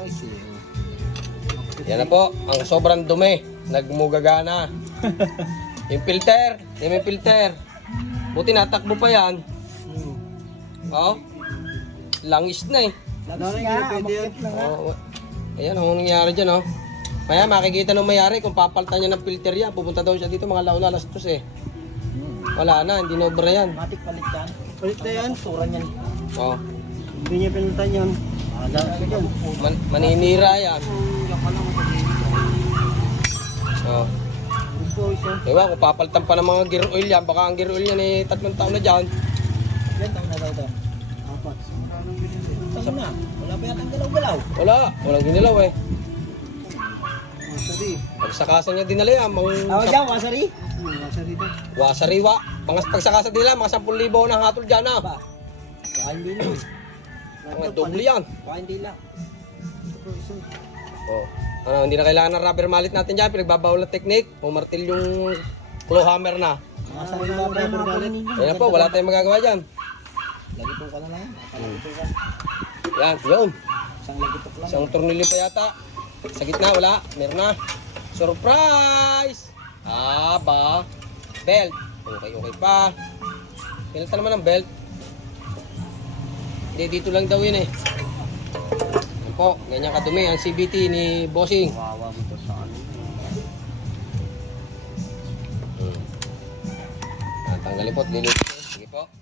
langis eh. Yan na po, ang sobrang dumi. Nagmugagana. Yung filter, may filter. Buti natakbo pa yan. Oh, langis na eh. Langis nga, amakit na nga. Oh, ayan, ang nangyayari dyan oh. Kaya makikita nung mayari kung papalitan niya ng filter yan. Pupunta daw siya dito mga launa alas 2 eh. Wala na, hindi na obra yan. Matik palit yan. Palit na yan. Turan yan. Oh, Hindi niya pinalitan yan. maninira yan. Oh. Ewan, kung papalitan pa ng mga gear oil yan, baka ang gear oil yan eh 3 taon na dyan. Yan, taon na daw ito. Apat. Kasam na. Wala pa yata ang galaw-galaw. Walang ginilaw eh. Wasari. Pagsakasan niya dinala yan, Tawag dyan, wasari? Wasari daw. wasariwa. Pagsakasan nila, mga 10,000 na hatol dyan ah. Baka hindi lang. Mga doble yan. Baka hindi lang. Oh. Ano, hindi na kailangan ng rubber mallet natin dyan, pinagbabawal na technique. Pumartil yung claw hammer na. Wasari na rubber mallet. Ayan po, wala tayong magagawa dyan. Lagito ka na lang. Lagito ka. Yan, yun. Isang lagitok lang. Isang tornilyo pa yata. Sa gitna, wala. Meron na. Surprise! Aba. Belt. Okay pa. Pinalitan naman ang belt. Hindi, dito lang daw yun eh. Yan po, ganyan kadumi ang CVT ni Bossing. Wawa mo to sa ano. Tanggalin po at lilitin. Sige po.